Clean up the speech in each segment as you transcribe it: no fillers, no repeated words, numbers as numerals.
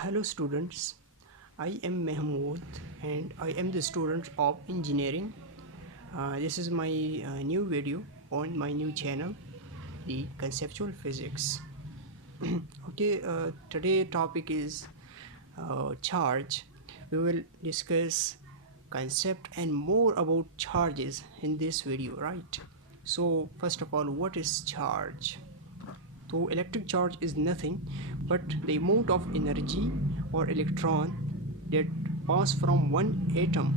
Hello students, I am Mahmood and I am the student of engineering. This is my new video on my new channel, the conceptual physics. Today topic is charge. We will discuss concept and more about charges in this video, right? So first of all, what is charge? So electric charge is nothing but the amount of energy or electron that pass from one atom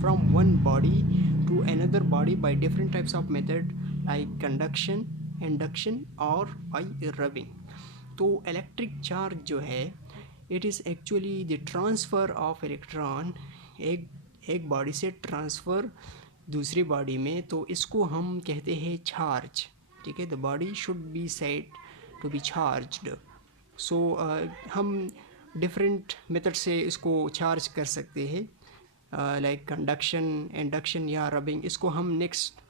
from one body to another body by different types of method like conduction, induction or by rubbing. तो electric charge जो है it is actually the transfer of electron एक एक body से transfer दूसरी body में, तो इसको हम कहते हैं चार्ज. ठीक है, the body should be said to be charged. So हम डिफरेंट मेथड से इसको चार्ज कर सकते हैं लाइक कंडक्शन, इंडक्शन या रबिंग. इसको हम नेक्स्ट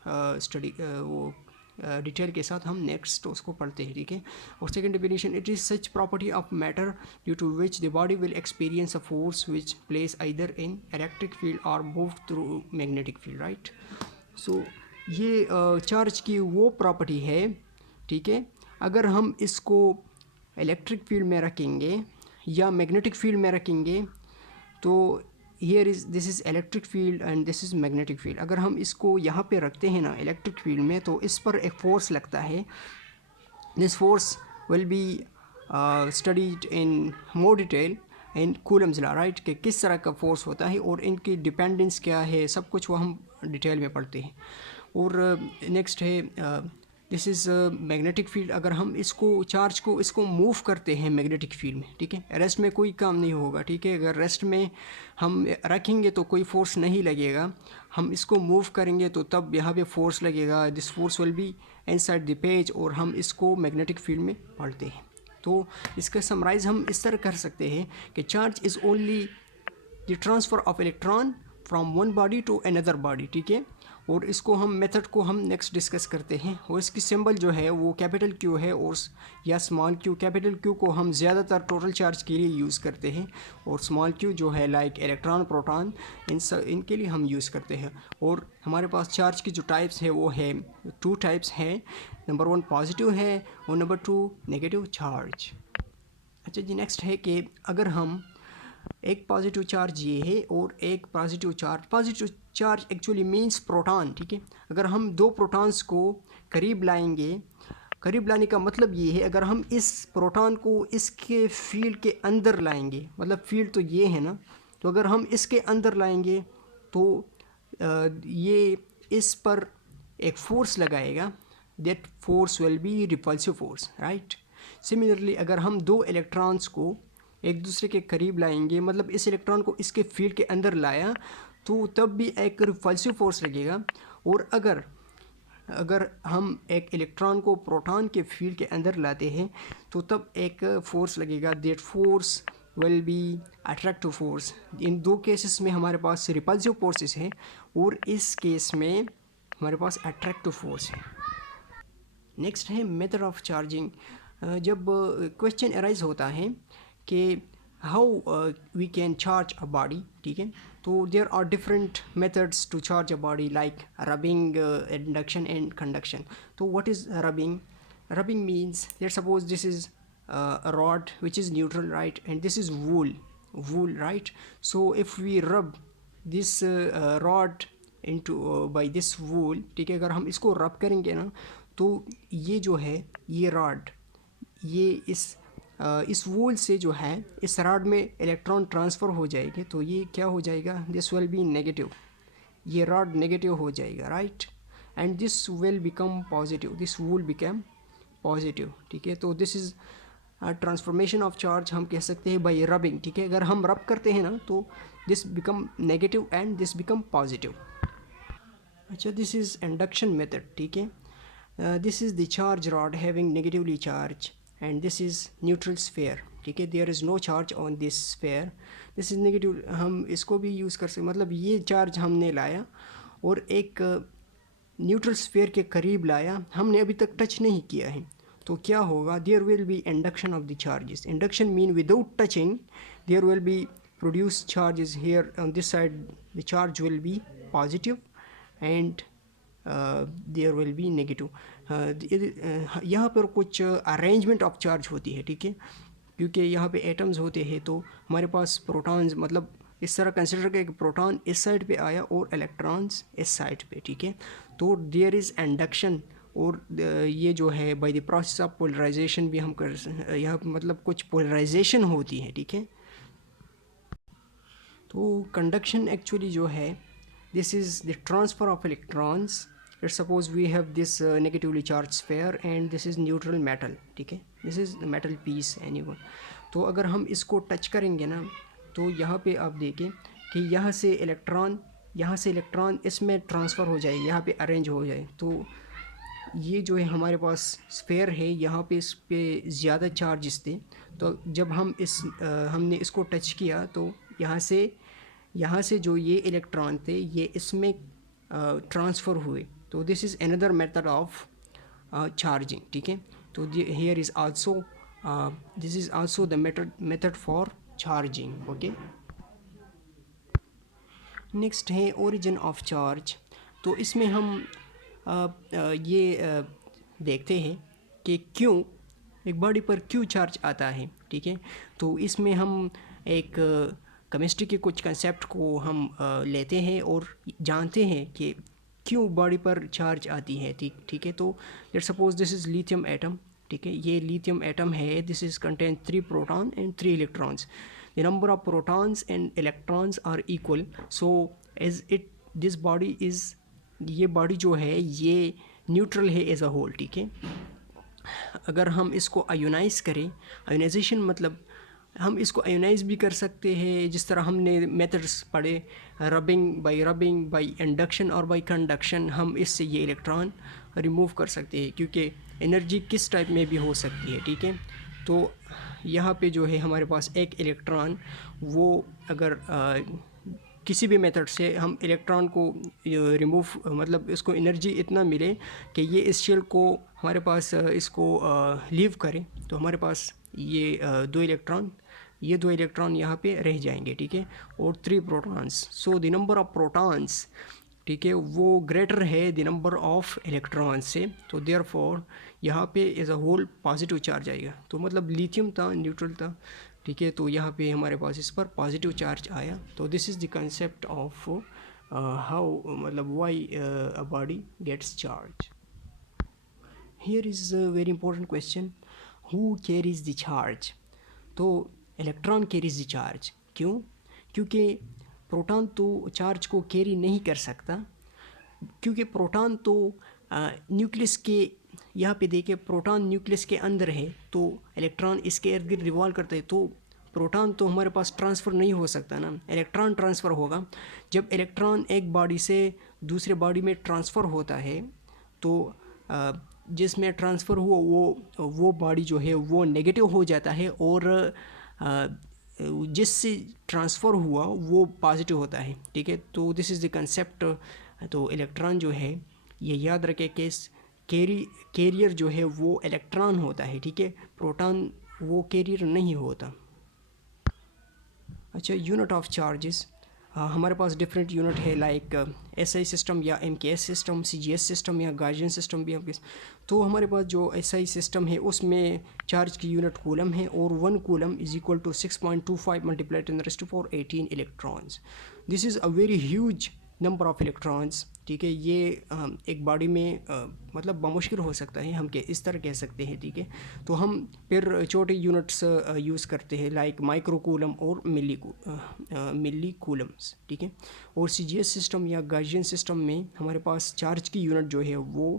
स्टडी वो डिटेल के साथ हम नेक्स्ट उसको पढ़ते हैं. ठीक है. और second definition, it is such property of matter due to which the body will experience a force which placed either in electric field और move through magnetic field. Right. So ये चार्ज की वो प्रॉपर्टी है. ठीक है. अगर हम इसको इलेक्ट्रिक फील्ड में रखेंगे या मैग्नेटिक फील्ड में रखेंगे तो this is electric field and this is magnetic field. अगर हम इसको यहाँ पे रखते हैं ना इलेक्ट्रिक फील्ड में, तो इस पर एक फोर्स लगता है. This force will be studied in more detail in Coulomb's law. Right, कि किस तरह का फोर्स होता है और इनकी डिपेंडेंस क्या है, सब कुछ वो हम डिटेल में पढ़ते हैं. और नेक्स्ट है दिस इज़ मैग्नेटिक फील्ड. अगर हम इसको चार्ज को इसको मूव करते हैं मैग्नेटिक फील्ड में, ठीक है, रेस्ट में कोई काम नहीं होगा. ठीक है, अगर रेस्ट में हम रखेंगे तो कोई फोर्स नहीं लगेगा. हम इसको मूव करेंगे तो तब यहाँ पे फोर्स लगेगा. This force will be inside the page और हम इसको मैग्नेटिक फील्ड में पढ़ते हैं. तो इसका समराइज़ हम इस तरह कर सकते हैं कि charge is only the transfer of electron from one body to another body. ठीक है. और इसको हम मेथड को हम नेक्स्ट डिस्कस करते हैं. और इसकी सिंबल जो है वो कैपिटल क्यू है और या स्मॉल क्यू. कैपिटल क्यू को हम ज़्यादातर टोटल चार्ज के लिए यूज़ करते हैं और स्मॉल क्यू जो है लाइक इलेक्ट्रॉन, प्रोटॉन, इनके लिए हम यूज़ करते हैं. और हमारे पास चार्ज की जो टाइप्स है वो है 2 टाइप्स हैं. नंबर 1 पॉजिटिव है और नंबर 2 नेगेटिव चार्ज. अच्छा जी, नेक्स्ट है कि अगर हम एक पॉजिटिव चार्ज ये है और एक positive charge actually means proton. ठीक है. अगर हम 2 प्रोटॉन्स को करीब लाएंगे, करीब लाने का मतलब ये है अगर हम इस प्रोटॉन को इसके फील्ड के अंदर लाएंगे, मतलब फील्ड तो ये है ना, तो अगर हम इसके अंदर लाएंगे तो ये इस पर एक फोर्स लगाएगा. That force will be repulsive force. Right. Similarly अगर हम 2 इलेक्ट्रॉन्स को एक दूसरे के करीब लाएंगे, मतलब इस इलेक्ट्रॉन को इसके फील्ड के अंदर लाया, तो तब भी एक रिपल्सिव फोर्स लगेगा. और अगर हम एक इलेक्ट्रॉन को प्रोटॉन के फील्ड के अंदर लाते हैं तो तब एक फोर्स लगेगा. That force will be attractive force. In 2 cases में हमारे पास रिपल्सिव फोर्सेस हैं और इस केस में हमारे पास अट्रैक्टिव फोर्स है. नेक्स्ट है मेथड ऑफ चार्जिंग. जब क्वेश्चन अराइज होता है कि how we can charge a body. ठीक है. तो there are different methods to charge a body like rubbing, induction and conduction. तो what is rubbing? Rubbing means, let's suppose this is a rod which is neutral, right, and this is wool, right. So if we rub this rod into by this wool, ठीक है, अगर हम इसको रब करेंगे ना तो ये जो है ये रॉड, ये इस वूल से जो है इस रॉड में इलेक्ट्रॉन ट्रांसफ़र हो जाएंगे. तो ये क्या हो जाएगा? This will be negative. ये रॉड नेगेटिव हो जाएगा. Right. And this will become positive. This wool become positive. ठीक है. तो this is transformation of charge हम कह सकते हैं बाय रबिंग. ठीक है. अगर हम रब करते हैं ना तो this become negative and this become positive. अच्छा, दिस इज़ इंडक्शन मेथड. ठीक है. This is the charge rod having negatively charge and this is neutral sphere. ठीक है. There is no charge on this sphere. This is negative. हम इसको भी use कर सकते, मतलब ये चार्ज हमने लाया और एक न्यूट्रल स्फेयर के करीब लाया, हमने अभी तक टच नहीं किया है, तो क्या होगा, there will be induction of the charges. Induction mean without touching there will be produce charges. Here on this side the charge will be positive and there will be negative. यहाँ पर कुछ arrangement of charge होती है, ठीक है, क्योंकि यहाँ पे एटम्स होते हैं तो हमारे पास प्रोटॉन्स, मतलब इस तरह कंसिडर करें कि प्रोटॉन इस साइड पे आया और इलेक्ट्रॉन्स इस साइड पे, ठीक है. तो देयर इज़ इंडक्शन, और ये जो है by the process of polarisation भी हम कर, यहाँ मतलब कुछ पोलराइजेशन होती है, ठीक है. तो कंडक्शन एक्चुअली जो है, this is the transfer of electrons. Let's suppose we have this negatively charged sphere and this is neutral metal, ठीक है, this is the metal piece anyone. तो अगर हम इसको टच करेंगे ना, तो यहाँ पे आप देखें कि यहाँ से इलेक्ट्रॉन इसमें ट्रांसफ़र हो जाए, यहाँ पे अरेंज हो जाए. तो ये जो है हमारे पास स्फेयर है, यहाँ पे इस पे ज़्यादा चार्जेस थे. तो जब हम हमने इसको टच किया तो यहाँ से जो ये इलेक्ट्रॉन थे ये इसमें ट्रांसफ़र हुए. तो this is another method of charging, ठीक है. तो here is also this is also the method for charging. Okay, next है ओरिजिन ऑफ चार्ज. तो इसमें हम ये देखते हैं कि क्यों एक बॉडी पर क्यों चार्ज आता है, ठीक है. तो इसमें हम एक केमिस्ट्री के कुछ कंसेप्ट को हम लेते हैं और जानते हैं कि क्यों बॉडी पर चार्ज आती है, ठीक है. तो let's suppose this is lithium atom, ठीक है, ये लिथियम एटम है. This is contain 3 proton and 3 electrons. The number of protons and electrons are equal. So as it this body is, ये बॉडी जो है ये न्यूट्रल है एज अ होल, ठीक है. अगर हम इसको आयोनाइज करें, आयोनाइजेशन मतलब हम इसको आयोनाइज भी कर सकते हैं, जिस तरह हमने मेथड्स पढ़े, रबिंग बाय इंडक्शन और बाय कंडक्शन. हम इससे ये इलेक्ट्रॉन रिमूव कर सकते हैं, क्योंकि एनर्जी किस टाइप में भी हो सकती है, ठीक है. तो यहाँ पे जो है हमारे पास एक इलेक्ट्रॉन, वो अगर किसी भी मेथड से हम इलेक्ट्रॉन को रिमूव, मतलब इसको एनर्जी इतना मिले कि ये इस शेल को हमारे पास इसको लीव करें, तो हमारे पास ये दो इलेक्ट्रॉन यहाँ पे रह जाएंगे, ठीक है, और 3 protons. So the number of protons, ठीक है, वो ग्रेटर है द नंबर ऑफ इलेक्ट्रॉन्स से. तो देयरफॉर यहाँ पे as a whole positive charge आएगा. तो मतलब लिथियम था, न्यूट्रल था, ठीक है, तो यहाँ पे हमारे पास इस पर पॉजिटिव चार्ज आया. तो this is the concept of how, मतलब why a body gets charge. Here is a very important question, who carries the charge. तो इलेक्ट्रॉन कैरीज द चार्ज. क्यों? क्योंकि प्रोटॉन तो चार्ज को कैरी नहीं कर सकता, क्योंकि प्रोटॉन तो न्यूक्लियस के, यहाँ पे देखिए प्रोटॉन न्यूक्लियस के अंदर है, तो इलेक्ट्रॉन इसके इर्द गिर्द रिवॉल्व करते हैं. तो प्रोटॉन तो हमारे पास ट्रांसफ़र नहीं हो सकता ना, इलेक्ट्रॉन ट्रांसफ़र होगा. जब इलेक्ट्रॉन एक बॉडी से दूसरे बॉडी में ट्रांसफ़र होता है, तो जिसमें ट्रांसफ़र हुआ वो बॉडी जो है वो नेगेटिव हो जाता है, और जिससे ट्रांसफ़र हुआ वो पॉजिटिव होता है, ठीक है. तो दिस इज़ द कंसेप्ट. तो इलेक्ट्रॉन जो है, ये याद रखें कि कैरियर जो है वो इलेक्ट्रॉन होता है, ठीक है, प्रोटॉन वो कैरियर नहीं होता. अच्छा, यूनिट ऑफ चार्जेस. हमारे पास डिफरेंट यूनिट है, लाइक एसआई सिस्टम या एमकेएस सिस्टम, सीजीएस सिस्टम या गार्जियन सिस्टम भी आपके. तो हमारे पास जो एसआई सिस्टम है उसमें चार्ज की यूनिट कूलम है, और 1 coulomb is equal to 6.25 multiplied in raise to 4 18 electrons. This is a very huge number of electrons, ठीक है. ये एक बॉडी में मतलब बामुश्किल हो सकता है, हम इस तरह कह सकते हैं, ठीक है. तो हम फिर छोटे यूनिट्स यूज़ करते हैं, लाइक माइक्रो कूलम और मिली कूलम्स, ठीक है. और सीजीएस सिस्टम या गार्जियन सिस्टम में हमारे पास चार्ज की यूनिट जो है वो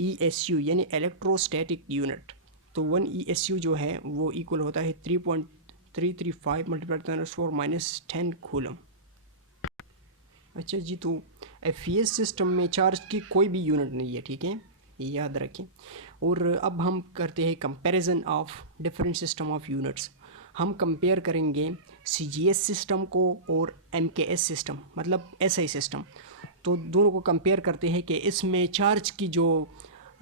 ESU यानी इलेक्ट्रोस्टैटिक यूनिट. तो 1 ESU जो है वो इक्वल होता है 3.335 मल्टीप्लाइड 4-10 कूलम. अच्छा जी, तो FES सिस्टम में चार्ज की कोई भी यूनिट नहीं है, ठीक है, ये याद रखें. और अब हम करते हैं comparison of different system of units. हम कंपेयर करेंगे CGS सिस्टम को और MKS सिस्टम, मतलब SI सिस्टम. तो दोनों को कंपेयर करते हैं कि इसमें चार्ज की जो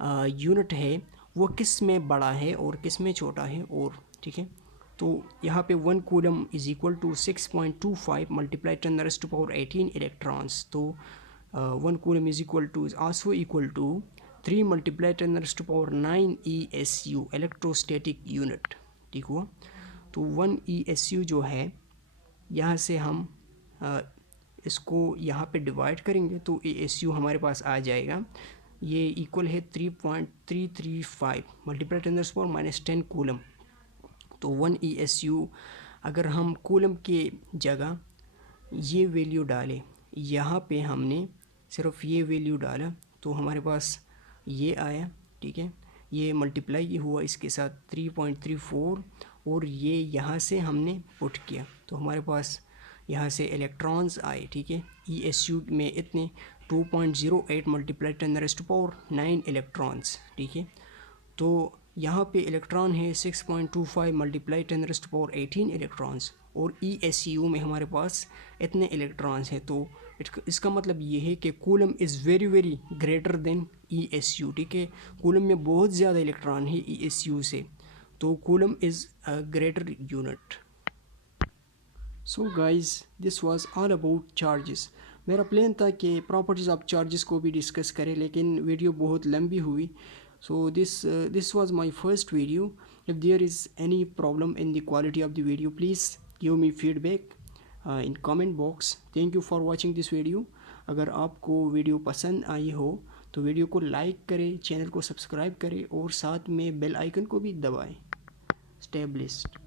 यूनिट है वो किस में बड़ा है और किस में छोटा है, और ठीक है। तो यहाँ पे 1 coulomb is equal to 6.25 multiply 10⁻18 electrons. तो 1 coulomb is equal to also equal to 3 multiply 10⁻9 ESU electrostatic unit, ठीक हुआ। तो 1 ESU जो है, यहाँ से हम इसको यहाँ पे डिवाइड करेंगे तो ESU हमारे पास आ जाएगा, ये इक्वल है 3.335 मल्टीप्लाई 10⁻−10 कूलम। तो 1 ESU अगर हम कूलम के जगह ये वैल्यू डालें, यहाँ पे हमने सिर्फ ये वैल्यू डाला तो हमारे पास ये आया, ठीक है। ये मल्टीप्लाई हुआ इसके साथ 3.34 और ये यहाँ से हमने पुट किया तो हमारे पास यहाँ से इलेक्ट्रॉन्स आए, ठीक है। ESU में इतने 2.08 मल्टीप्लाई 10⁻9 इलेक्ट्रॉन्स, ठीक है। तो यहाँ पे इलेक्ट्रॉन है 6.25 मल्टीप्लाई 10⁻18 इलेक्ट्रॉन्स, और ESU में हमारे पास इतने इलेक्ट्रॉन्स हैं। तो इसका मतलब ये है कि coulomb is very very greater than ESU, ठीक है। कूलम में बहुत ज़्यादा इलेक्ट्रॉन है ESU से, तो coulomb is a greater unit. So guys this was all about charges. मेरा प्लान था कि प्रॉपर्टीज़ ऑफ चार्जेस को भी डिस्कस करें, लेकिन वीडियो बहुत लंबी हुई। So this was my first video. If there is any problem in the quality of the video, please give me feedback in comment box. Thank you for watching this video. अगर आपको video पसंद आई हो तो video को like करें, channel को subscribe करें और साथ में बेल आइकन को भी दबाएं। Stay blessed.